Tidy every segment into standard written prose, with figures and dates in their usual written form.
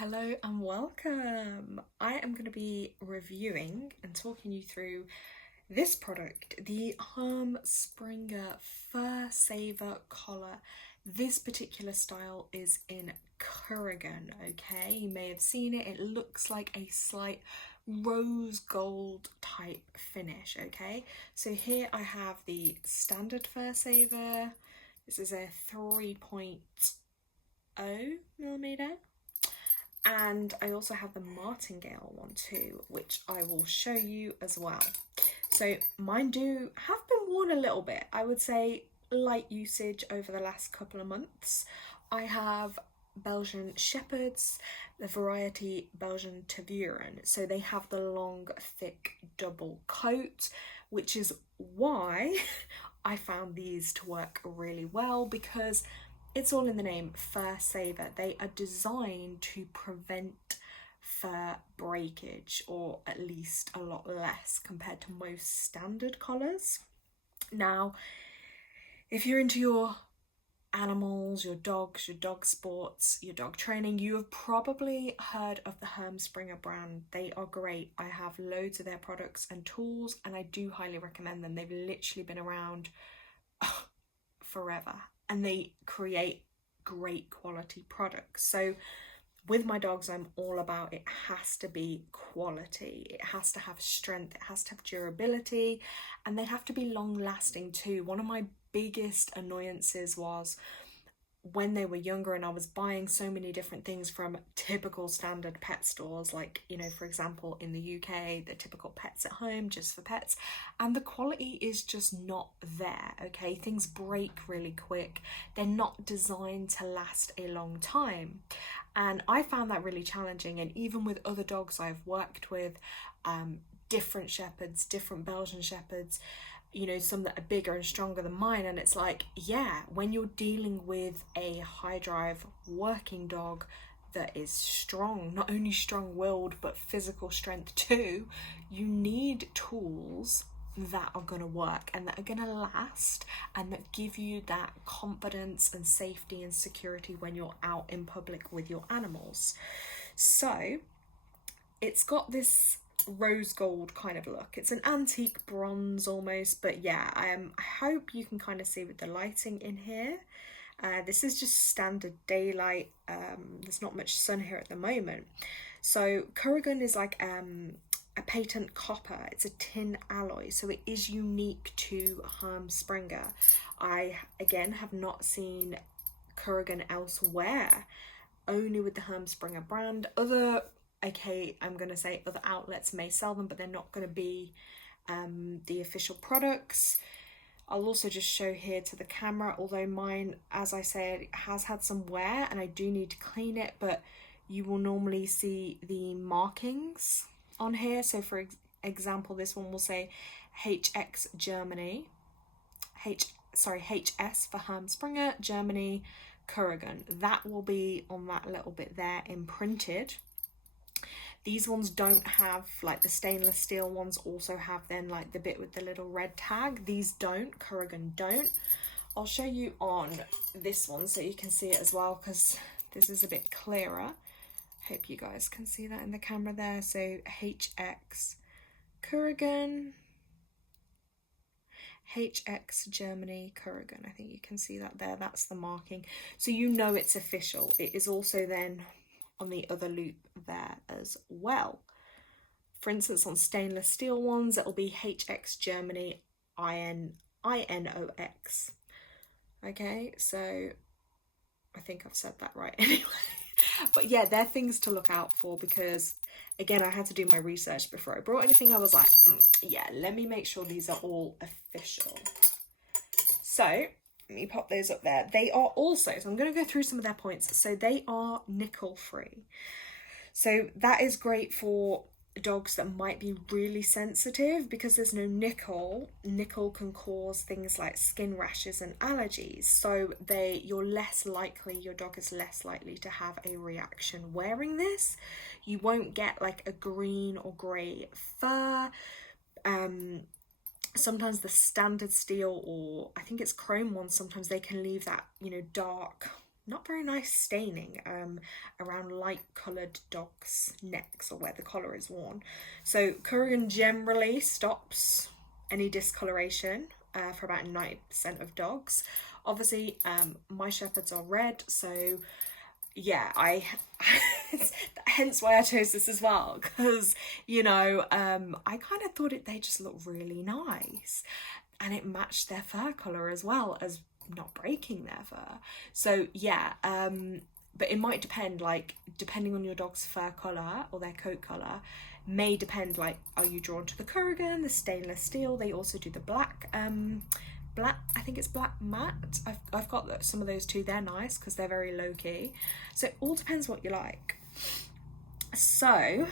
Hello and welcome. I am going to be reviewing and talking you through this product, the Herm Sprenger Fur Saver Collar. This particular style is in Curogan, okay? You may have seen it. It looks like a slight rose gold type finish, okay? So here I have the standard Fur Saver. This is a 3.0 millimeter. And I also have the martingale one too, which I will show you as well. So mine have been worn a little bit. I would say light usage over the last couple of months. I have Belgian Shepherds, the variety Belgian Tervuren. So they have the long, thick double coat, which is why I found these to work really well, because it's all in the name, fur saver. They are designed to prevent fur breakage, or at least a lot less compared to most standard collars. Now, if you're into your animals, your dogs, your dog sports, your dog training, you have probably heard of the Herm Sprenger brand. They are great. I have loads of their products and tools, and I do highly recommend them. They've literally been around forever, and they create great quality products. So with my dogs, I'm all about it has to be quality. It has to have strength, it has to have durability, and they have to be long lasting too. One of my biggest annoyances was when they were younger and I was buying so many different things from typical standard pet stores, like, you know, for example, in the UK, the typical Pets at Home, just for pets, and the quality is just not there, okay? Things break really quick. They're not designed to last a long time. And I found that really challenging. And even with other dogs I've worked with, different shepherds, different Belgian shepherds, you know, some that are bigger and stronger than mine, and it's like, yeah, when you're dealing with a high drive working dog that is strong, not only strong-willed but physical strength too, you need tools that are going to work and that are going to last and that give you that confidence and safety and security when you're out in public with your animals. So it's got this rose gold kind of look. It's an antique bronze almost, but yeah, I hope you can kind of see with the lighting in here. This is just standard daylight. There's not much sun here at the moment. So Curogan is like a patent copper. It's a tin alloy, so it is unique to Herm Sprenger. I again have not seen Curogan elsewhere, only with the Herm Sprenger brand. I'm going to say other outlets may sell them, but they're not going to be the official products. I'll also just show here to the camera, although mine, as I said, has had some wear and I do need to clean it, but you will normally see the markings on here. So for example, this one will say HX Germany, HS for Herm Sprenger, Germany, Curogan. That will be on that little bit there imprinted. These ones don't have, like the stainless steel ones also have then like the bit with the little red tag. These don't, Curogan don't. I'll show you on this one so you can see it as well, because this is a bit clearer. Hope you guys can see that in the camera there. So HX Curogan, HX Germany Curogan. I think you can see that there. That's the marking. So you know it's official. It is also then on the other loop there as well. For instance, on stainless steel ones, it'll be HX Germany INOX. Okay, so I think I've said that right anyway. But yeah, they're things to look out for, because again, I had to do my research before I brought anything. I was like, yeah, let me make sure these are all official. So let me pop those up there. They are also, so I'm going to go through some of their points. So they are nickel free. So that is great for dogs that might be really sensitive, because there's no nickel. Nickel can cause things like skin rashes and allergies. So your dog is less likely to have a reaction wearing this. You won't get like a green or grey fur. Sometimes the standard steel, or I think it's chrome ones, sometimes they can leave that, you know, dark not very nice staining around light coloured dogs' necks, or where the collar is worn. So Curogan generally stops any discoloration for about 90% of dogs. Obviously, my Shepherds are red, so yeah, hence why I chose this as well, because, you know, I kind of thought they just looked really nice, and it matched their fur colour as well as not breaking their fur. So yeah, but it might depend, like, depending on your dog's fur colour or their coat colour, may depend, like, are you drawn to the Curogan, the stainless steel? They also do the black, I think it's black matte. I've got some of those too. They're nice because they're very low-key. So it all depends what you like. So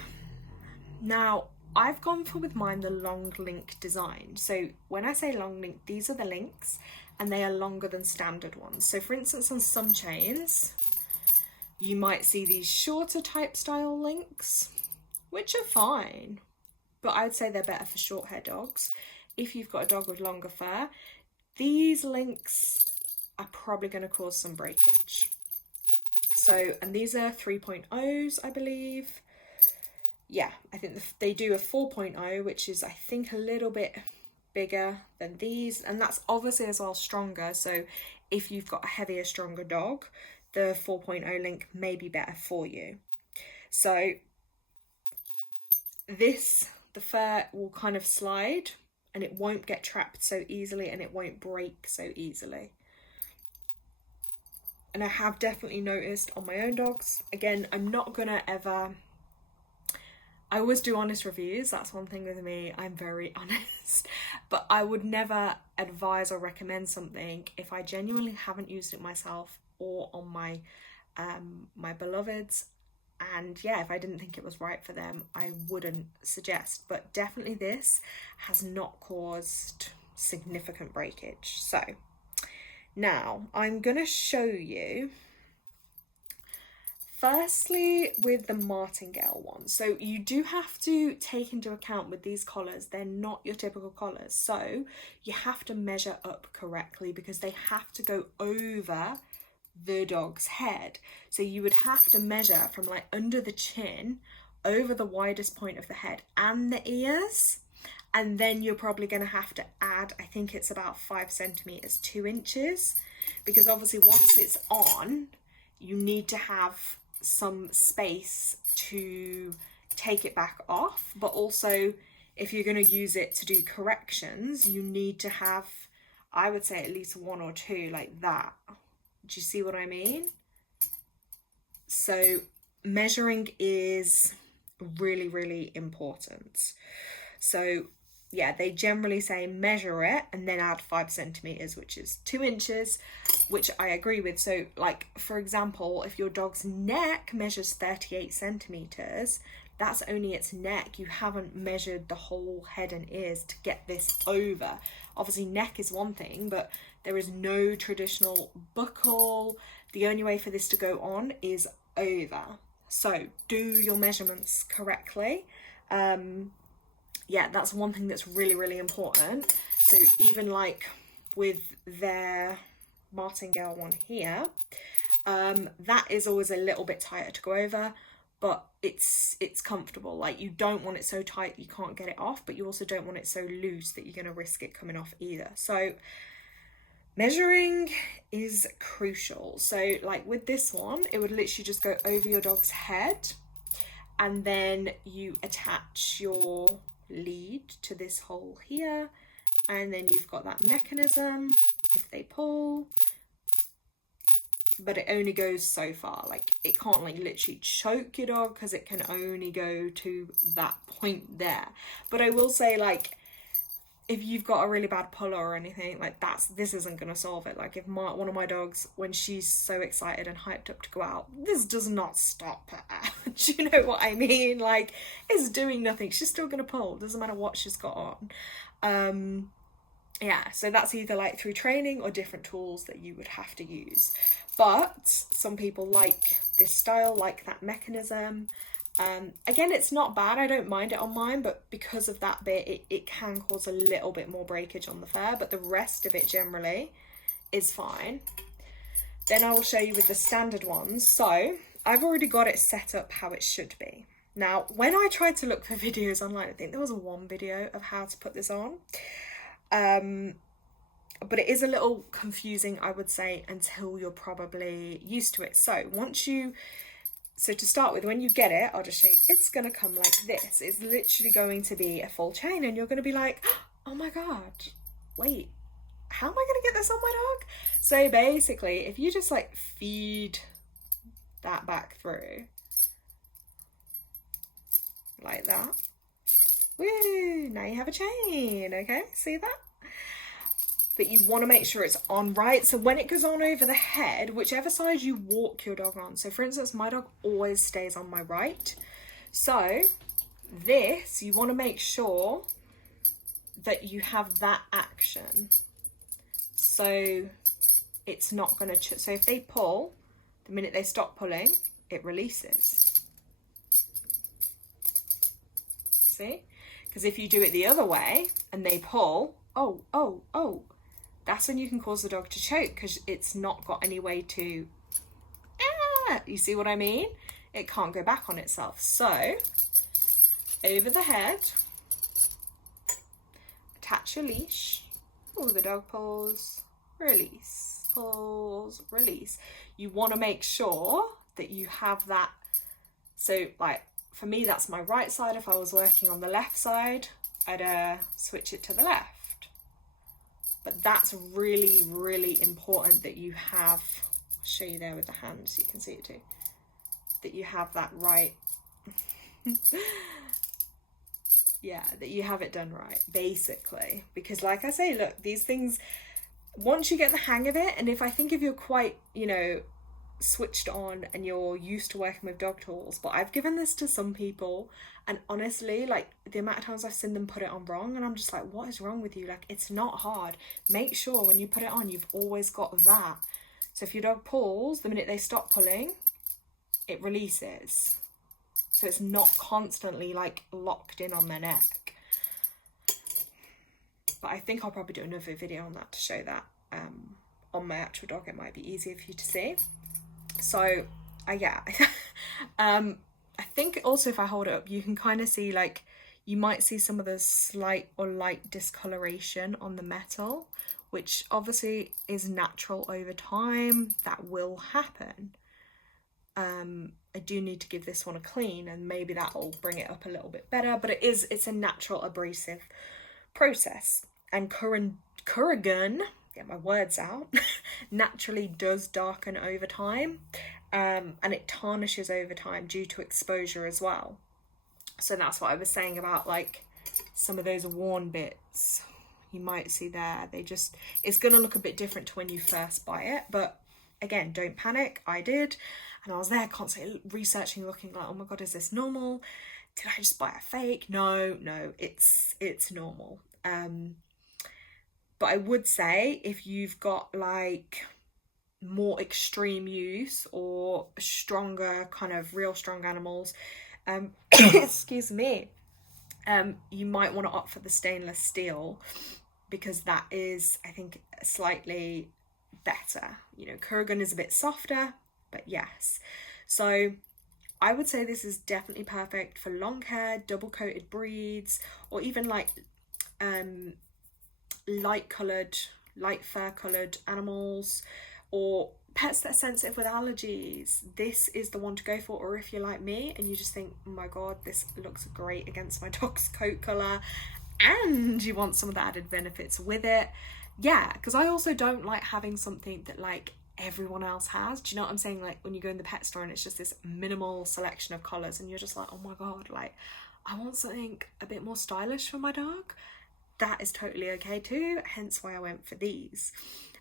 now I've gone for, with mine, the long link design. So when I say long link, these are the links, and they are longer than standard ones. So for instance, on some chains, you might see these shorter type style links, which are fine, but I'd say they're better for short hair dogs. If you've got a dog with longer fur, these links are probably going to cause some breakage. So, and these are 3.0s, I believe. Yeah, I think they do a 4.0, which is, I think, a little bit bigger than these, and that's obviously as well stronger. So if you've got a heavier, stronger dog, the 4.0 link may be better for you. So this, the fur will kind of slide, and it won't get trapped so easily, and it won't break so easily. And I have definitely noticed on my own dogs, again, I'm not gonna ever, I always do honest reviews, that's one thing with me, I'm very honest, but I would never advise or recommend something if I genuinely haven't used it myself or on my my beloveds. And yeah, if I didn't think it was right for them, I wouldn't suggest. But definitely this has not caused significant breakage. So now I'm going to show you, firstly, with the martingale one. So you do have to take into account with these collars, they're not your typical collars. So you have to measure up correctly, because they have to go over the dog's head. So you would have to measure from, like, under the chin over the widest point of the head and the ears, and then you're probably going to have to add, I think it's about 5 centimeters, 2 inches, because obviously once it's on, you need to have some space to take it back off. But also, if you're going to use it to do corrections, you need to have, I would say, at least 1 or 2 like that. Do you see what I mean? So measuring is really, really important. So yeah, they generally say measure it and then add 5 centimeters, which is 2 inches, which I agree with. So, like, for example, if your dog's neck measures 38 centimeters, that's only its neck. You haven't measured the whole head and ears to get this over. Obviously, neck is one thing, but there is no traditional buckle. The only way for this to go on is over. So do your measurements correctly. Yeah, that's one thing that's really, really important. So even like with their martingale one here, that is always a little bit tighter to go over, but it's comfortable. Like, you don't want it so tight you can't get it off, but you also don't want it so loose that you're going to risk it coming off either. So measuring is crucial. So like with this one, it would literally just go over your dog's head, and then you attach your lead to this hole here, and then you've got that mechanism if they pull, but it only goes so far. Like, it can't like literally choke your dog, because it can only go to that point there. But I will say, like, if you've got a really bad puller or anything, like, this isn't going to solve it. Like, if one of my dogs, when she's so excited and hyped up to go out, this does not stop her. Do you know what I mean? Like, it's doing nothing. She's still going to pull. Doesn't matter what she's got on. Yeah, so that's either like through training or different tools that you would have to use. But some people like this style, like that mechanism. Again, it's not bad. I don't mind it on mine, but because of that bit, it can cause a little bit more breakage on the fur, but the rest of it generally is fine. Then I will show you with the standard ones. So I've already got it set up how it should be. Now, when I tried to look for videos online, I think there was one video of how to put this on. But it is a little confusing, I would say, until you're probably used to it. So to start with, when you get it, I'll just show you, it's going to come like this. It's literally going to be a full chain, and you're going to be like, oh my God, wait, how am I going to get this on my dog? So basically, if you just like feed that back through, like that, woo, now you have a chain, okay? See that? But you want to make sure it's on right. So when it goes on over the head, whichever side you walk your dog on. So for instance, my dog always stays on my right. So this, you want to make sure that you have that action. So it's not going to, so if they pull, the minute they stop pulling, it releases. See? Because if you do it the other way and they pull, oh, that's when you can cause the dog to choke, because it's not got any way to, you see what I mean? It can't go back on itself. So, over the head, attach your leash. Oh, the dog pulls, release, pulls, release. You want to make sure that you have that. So, like, for me, that's my right side. If I was working on the left side, I'd switch it to the left. But that's really, really important that you have, I'll show you there with the hand so you can see it too, that you have that right, yeah, that you have it done right, basically. Because like I say, look, these things, once you get the hang of it, and if you're quite, you know, switched on and you're used to working with dog tools, but I've given this to some people, and honestly, like, the amount of times I've seen them put it on wrong, and I'm just like, what is wrong with you? Like, it's not hard. Make sure when you put it on, you've always got that. So if your dog pulls, the minute they stop pulling, it releases. So it's not constantly like locked in on their neck. But I think I'll probably do another video on that to show that on my actual dog. It might be easier for you to see. So yeah, I think also if I hold it up, you can kind of see, like, you might see some of the slight or light discoloration on the metal, which obviously is natural over time. That will happen. I do need to give this one a clean, and maybe that'll bring it up a little bit better, but it's a natural abrasive process. And Curogan, get my words out, naturally does darken over time, and it tarnishes over time due to exposure as well. So that's what I was saying about, like, some of those worn bits you might see there. It's going to look a bit different to when you first buy it, but again, don't panic. I did, and I was there constantly researching, looking like, oh my God, is this normal? Did I just buy a fake? No, it's normal. But I would say if you've got like more extreme use or stronger, kind of real strong animals, excuse me, you might want to opt for the stainless steel, because that is, I think, slightly better. You know, Curogan is a bit softer, but yes. So I would say this is definitely perfect for long hair, double coated breeds, or even like light fur coloured animals, or pets that are sensitive with allergies. This is the one to go for. Or if you're like me and you just think, oh my God, this looks great against my dog's coat colour, and you want some of the added benefits with it, yeah, because I also don't like having something that like everyone else has. Do you know what I'm saying? Like when you go in the pet store and it's just this minimal selection of colours, and you're just like, oh my God, like I want something a bit more stylish for my dog. That is totally okay too, hence why I went for these.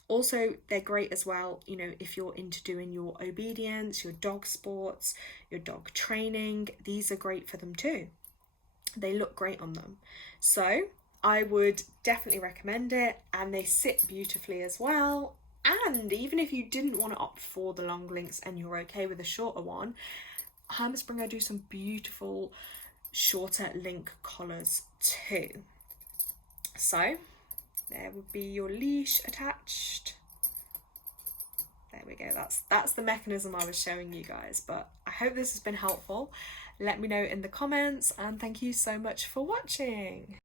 Also, they're great as well, you know, if you're into doing your obedience, your dog sports, your dog training, these are great for them too. They look great on them. So I would definitely recommend it, and they sit beautifully as well. And even if you didn't want to opt for the long links and you're okay with a shorter one, Herm Sprenger do some beautiful shorter link collars too. So there would be your leash attached. There we go, that's the mechanism I was showing you guys. But I hope this has been helpful. Let me know in the comments, and thank you so much for watching.